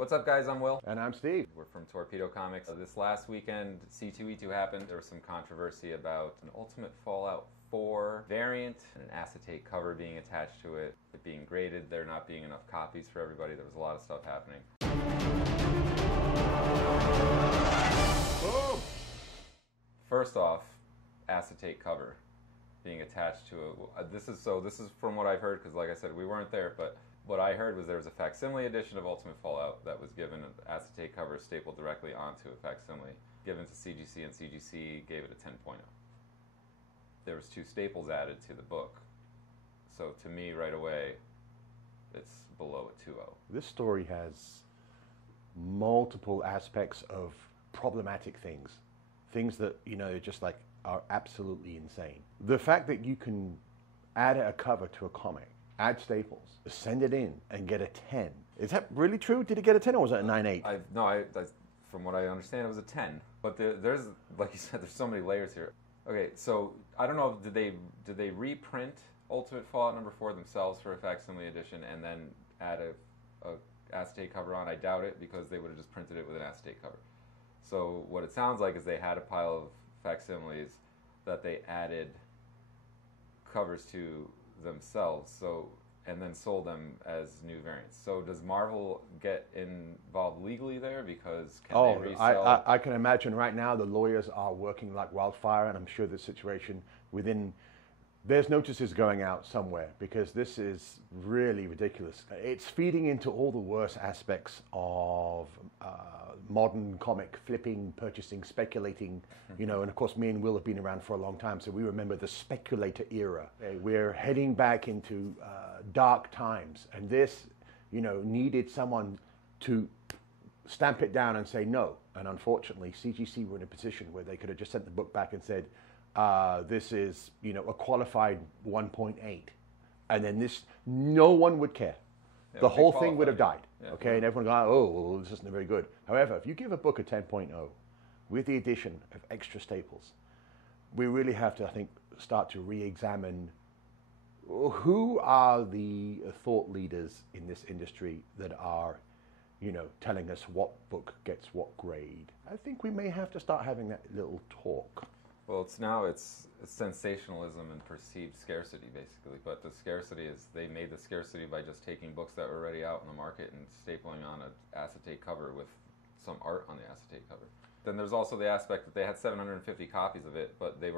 What's up, guys? I'm Will. And I'm Steve. We're from Torpedo Comics. This last weekend, C2E2 happened. There was some controversy about an Ultimate Fallout 4 variant and an acetate cover being attached to it being graded, there not being enough copies for everybody. There was a lot of stuff happening. Boom! First off, acetate cover being attached to it. This is from what I've heard, because like I said, we weren't there, but what I heard was there was a facsimile edition of Ultimate Fallout that was given an acetate cover stapled directly onto a facsimile, given to CGC, and CGC gave it a 10.0. There was 2 staples added to the book. So to me, right away, it's below a 2.0. This story has multiple aspects of problematic things. Things that, just like are absolutely insane. The fact that you can add a cover to a comic, add staples, send it in, and get a 10. Is that really true? Did it get a 10 or was it a 9.8? No, from what I understand, it was a 10. But there's, like you said, there's so many layers here. Okay, so I don't know, did they reprint Ultimate Fallout number 4 themselves for a facsimile edition and then add a acetate cover on? I doubt it, because they would have just printed it with an acetate cover. So what it sounds like is they had a pile of facsimiles that they added covers to themselves, and then sold them as new variants. So does Marvel get involved legally there? Because can they resell? I can imagine right now the lawyers are working like wildfire, and I'm sure the situation there's notices going out somewhere, because this is really ridiculous. It's feeding into all the worst aspects of modern comic flipping, purchasing, speculating, and of course me and Will have been around for a long time, so we remember the speculator era. We're heading back into dark times, and this, needed someone to stamp it down and say no. And unfortunately, CGC were in a position where they could have just sent the book back and said, this is, a qualified 1.8. And then no one would care. Yeah, the whole thing would have died. Yeah. Okay, and everyone go, oh, well, this isn't very good. However, if you give a book a 10.0 with the addition of extra staples, we really have to, I think, start to re-examine who are the thought leaders in this industry that are, telling us what book gets what grade. I think we may have to start having that little talk. Well, it's sensationalism and perceived scarcity, basically. But the scarcity is, they made the scarcity by just taking books that were already out in the market and stapling on an acetate cover with some art on the acetate cover. Then there's also the aspect that they had 750 copies of it, but they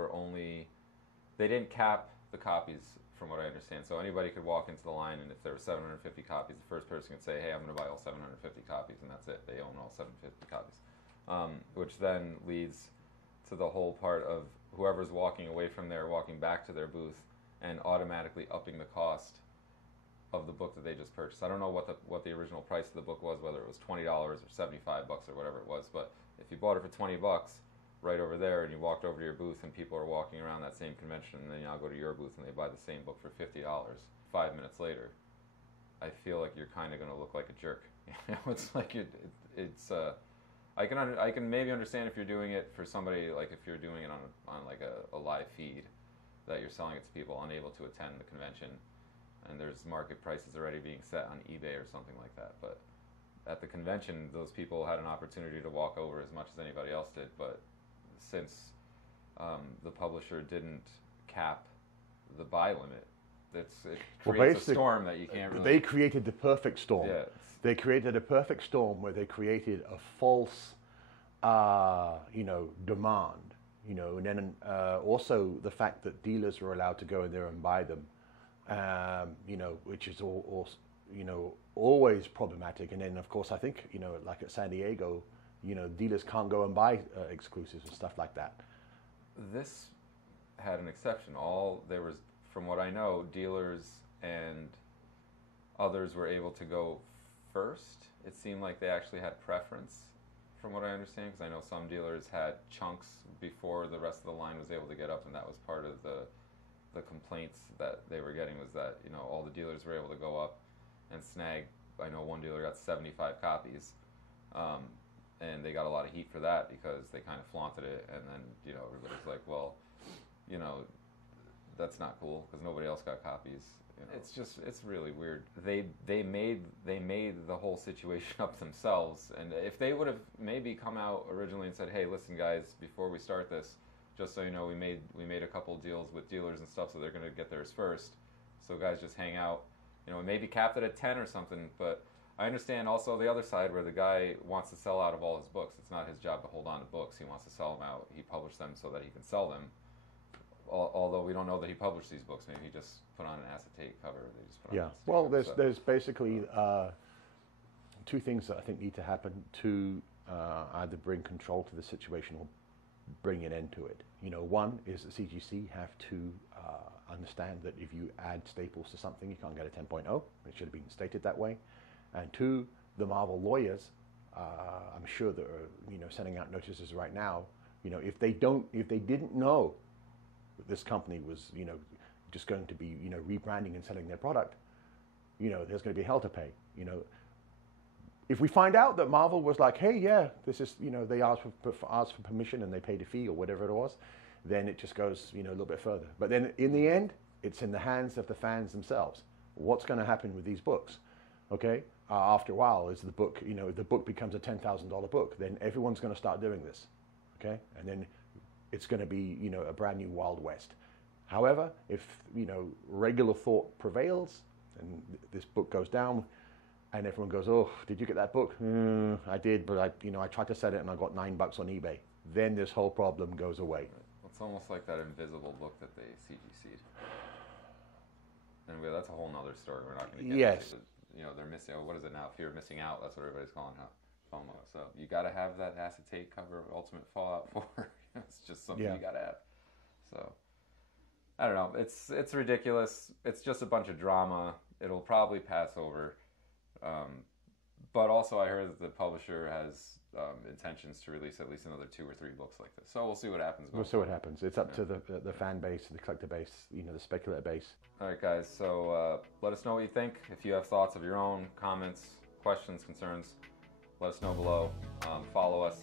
didn't cap the copies, from what I understand. So anybody could walk into the line, and if there were 750 copies, the first person could say, hey, I'm going to buy all 750 copies, and that's it. They own all 750 copies. Which then leads to the whole part of whoever's walking away from there, walking back to their booth, and automatically upping the cost of the book that they just purchased. I don't know what the original price of the book was, whether it was $20 or $75 or whatever it was, but if you bought it for $20 right over there, and you walked over to your booth and people are walking around that same convention, and then you now go to your booth and they buy the same book for $50 5 minutes later, I feel like you're kind of going to look like a jerk. It's like I can maybe understand if you're doing it for somebody, like if you're doing it on like a live feed, that you're selling it to people unable to attend the convention, and there's market prices already being set on eBay or something like that. But at the convention, those people had an opportunity to walk over as much as anybody else did. But since the publisher didn't cap the buy limit, it creates a storm that you can't really... They created the perfect storm. Yeah. They created a perfect storm where they created a false, demand, and then also the fact that dealers were allowed to go in there and buy them, which is always problematic. And then, of course, I think, like at San Diego, dealers can't go and buy exclusives and stuff like that. This had an exception. From what I know, dealers and others were able to go first. It seemed like they actually had preference, from what I understand, because I know some dealers had chunks before the rest of the line was able to get up, and that was part of the complaints that they were getting, was that all the dealers were able to go up and snag. I know one dealer got 75 copies, and they got a lot of heat for that because they kind of flaunted it, and then everybody's like, well, that's not cool because nobody else got copies. You know, it's really weird. They made the whole situation up themselves, and if they would have maybe come out originally and said, hey, listen guys, before we start this, just so you know, we made a couple deals with dealers and stuff, so they're going to get theirs first. So guys, just hang out. You know, maybe capped it at 10 or something. But I understand also the other side where the guy wants to sell out of all his books. It's not his job to hold on to books. He wants to sell them out. He published them so that he can sell them. Although we don't know that he published these books. Maybe he just put on an acetate cover. They just put on acetate Well, cover. there's basically two things that I think need to happen to either bring control to the situation or bring an end to it. You know, one is the CGC have to understand that if you add staples to something, you can't get a 10.0. It should have been stated that way. And two, the Marvel lawyers, I'm sure that are sending out notices right now. You know, if they didn't know that this company was just going to be rebranding and selling their product, there's going to be hell to pay. If we find out that Marvel was like, hey, yeah, this is, they asked for permission and they paid a fee or whatever it was, then it just goes, a little bit further. But then in the end, it's in the hands of the fans themselves. What's going to happen with these books? Okay, after a while, as the book, the book becomes a $10,000 book, then everyone's going to start doing this. Okay, and then it's going to be, a brand new Wild West. However, if, regular thought prevails and this book goes down, and everyone goes, oh, did you get that book? I did, but I tried to sell it and I got $9 on eBay. Then this whole problem goes away. It's almost like that invisible book that they CGC'd. Anyway, that's a whole nother story. We're not going to get into it. They're missing, what is it now? Fear of missing out. That's what everybody's calling FOMO. So you got to have that acetate cover of Ultimate Fallout 4. It's just something you got to have. So I don't know. It's ridiculous. It's just a bunch of drama. It'll probably pass over. But also I heard that the publisher has intentions to release at least another 2 or 3 books like this. So we'll see what happens. We'll see what happens. It's up to the fan base, the collector base, the speculator base. All right, guys. So let us know what you think. If you have thoughts of your own, comments, questions, concerns, let us know below. Follow us.